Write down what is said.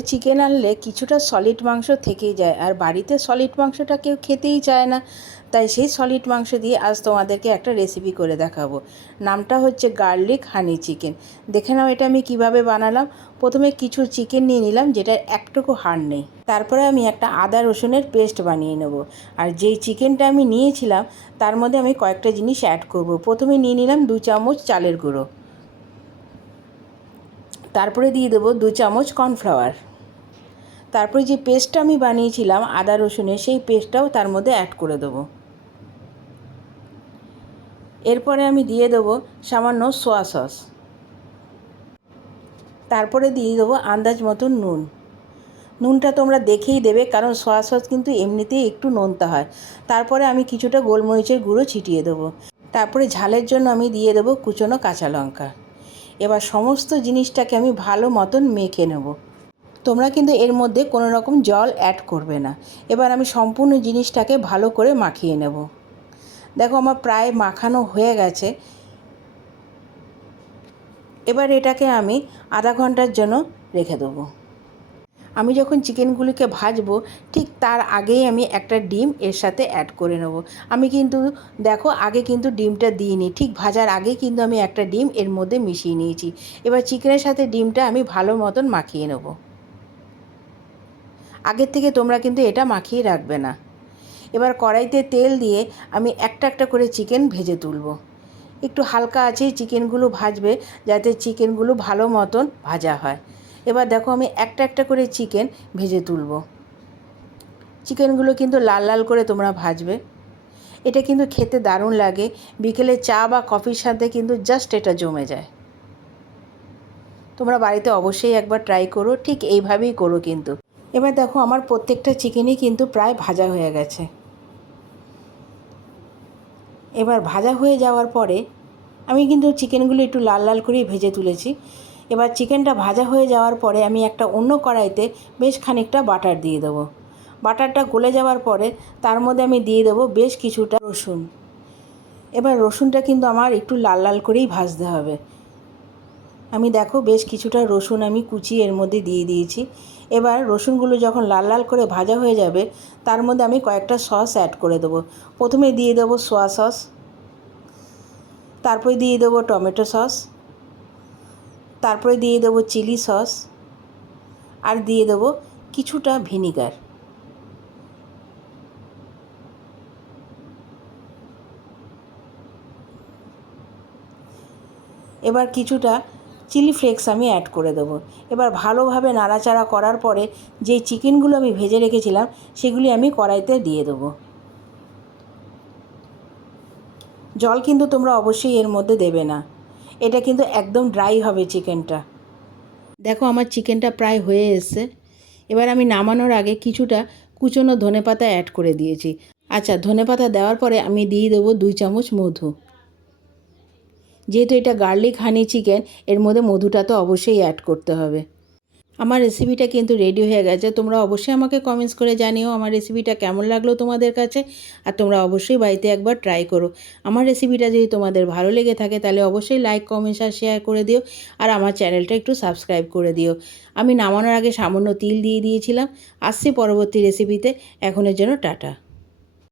Chicken আনলে কিছুটা solid মাংস থেকেই যায়। আর বাড়িতে সলিড মাংসটা কেউ খেতেই চায় না। তাই সেই সলিড মাংস দিয়ে আজ তোমাদেরকে একটা রেসিপি করে দেখাবো। নামটা হচ্ছে গার্লিক হানি চিকেন দেখে নাও এটা আমি কীভাবে বানালাম। প্রথমে কিছু চিকেন নিয়ে নিলাম, যেটার একটুকু হাড় নেই। তারপরে আমি একটা আদা রসুনের পেস্ট বানিয়ে নেব। আর যেই চিকেনটা আমি নিয়েছিলাম, তার মধ্যে আমি কয়েকটা জিনিস অ্যাড করব। প্রথমে নিয়ে নিলাম দু চামচ চালের গুঁড়ো। তারপরে দিয়ে দেবো দু চামচ কর্নফ্লাওয়ার। তারপরে যে পেস্টটা আমি বানিয়েছিলাম আদা রসুনের, সেই পেস্টটাও তার মধ্যে অ্যাড করে দেবো। এরপরে আমি দিয়ে দেবো সামান্য সোয়া সস তারপরে দিয়ে দেবো আন্দাজ মতন নুন। নুনটা তোমরা দেখেই দেবে, কারণ সোয়া সস কিন্তু এমনিতেই একটু নোনতা হয়। তারপরে আমি কিছুটা গোলমরিচের গুঁড়ো ছিটিয়ে দেবো। তারপরে ঝালের জন্য আমি দিয়ে দেবো কুচনো কাঁচা লঙ্কা। এবার সমস্ত জিনিসটাকে আমি ভালো মতন মেখে নেব। তোমরা কিন্তু এর মধ্যে কোনো রকম জল অ্যাড করবে না। এবার আমি সম্পূর্ণ জিনিসটাকে ভালো করে মাখিয়ে নেব। দেখো আমার প্রায় মাখানো হয়ে গেছে। এবার এটাকে আমি আধা ঘণ্টার জন্য রেখে দেবো। আমি যখন চিকেনগুলিকে ভাজবো, ঠিক তার আগেই আমি একটা ডিম এর সাথে অ্যাড করে নেব। আমি কিন্তু, দেখো, আগে কিন্তু ডিমটা দিইনি, ঠিক ভাজার আগে কিন্তু আমি একটা ডিম এর মধ্যে মিশিয়ে নিয়েছি। এবার চিকেনের সাথে ডিমটা আমি ভালো মতন মাখিয়ে নেব। আগের থেকে তোমরা কিন্তু এটা মাখিয়ে রাখবে না। এবার কড়াইতে তেল দিয়ে আমি একটা একটা করে চিকেন ভেজে তুলব। একটু হালকা আছেই চিকেনগুলো ভাজবে, যাতে চিকেনগুলো ভালো মতন ভাজা হয়। এবার দেখো আমি একটা একটা করে চিকেন ভেজে তুলব। চিকেনগুলো কিন্তু লাল লাল করে তোমরা ভাজবে। এটা কিন্তু খেতে দারুণ লাগে। বিকেলে চা বা কফির সাথে কিন্তু জাস্ট এটা জমে যায়। তোমরা বাড়িতে অবশ্যই একবার ট্রাই করো, ঠিক এইভাবেই করো কিন্তু। এবার দেখো আমার প্রত্যেকটা চিকেনই কিন্তু প্রায় ভাজা হয়ে গেছে। এবার ভাজা হয়ে যাওয়ার পরে আমি কিন্তু চিকেনগুলো একটু লাল লাল করেই ভেজে তুলেছি। এবার চিকেনটা ভাজা হয়ে যাওয়ার পরে আমি একটা অন্য কড়াইতে বেশ খানিকটা বাটার দিয়ে দেবো। বাটারটা গলে যাওয়ার পরে তার মধ্যে আমি দিয়ে দেবো বেশ কিছুটা রসুন। এবার রসুনটা কিন্তু আমার একটু লাল লাল করেই ভাজতে হবে। আমি দেখো বেশ কিছুটা রসুন আমি কুচি এর মধ্যে দিয়ে দিয়েছি। এবার রসুনগুলো যখন লাল লাল করে ভাজা হয়ে যাবে, তার মধ্যে আমি কয়েকটা সস অ্যাড করে দেবো। প্রথমে দিয়ে দেবো সোয়া সস, তারপরে দিয়ে দেবো টমেটো সস তারপরে দিয়ে দেবো চিলি সস আর দিয়ে দেবো কিছুটা ভিনিগার। এবার কিছুটা চিলি ফ্লেক্স আমি অ্যাড করে দেবো। এবার ভালোভাবে নাড়াচাড়া করার পরে যেই চিকেনগুলো আমি ভেজে রেখেছিলাম, সেগুলি আমি কড়াইতে দিয়ে দেবো। জল কিন্তু তোমরা অবশ্যই এর মধ্যে দেবে না। এটা কিন্তু একদম ড্রাই হবে চিকেনটা। দেখো আমার চিকেনটা প্রায় হয়ে এসছে। এবার আমি নামানোর আগে কিছুটা কুচনো ধনেপাতা অ্যাড করে দিয়েছি। আচ্ছা ধনেপাতা দেওয়ার পরে আমি দিয়ে দেবো দুই চামচ মধু। যেহেতু এটা গার্লিক হানি চিকেন এর মধ্যে মধুটা তো অবশ্যই অ্যাড করতে হবে। আমার রেসিপিটা কিন্তু রেডি হয়ে গেছে। তোমরা অবশ্যই আমাকে কমেন্টস করে জানিও আমার রেসিপিটা কেমন লাগল তোমাদের কাছে, আর তোমরা অবশ্যই বাড়িতে একবার ট্রাই করো। আমার রেসিপিটা যদি তোমাদের ভালো লেগে থাকে তাহলে অবশ্যই লাইক কমেন্টস আর শেয়ার করে দিও, আর আমার চ্যানেলটা একটু সাবস্ক্রাইব করে দিও। আমি নামানোর আগে সামান্য তিল দিয়ে দিয়েছিলাম। আসছি পরবর্তী রেসিপিতে এখনের জন্য টাটা।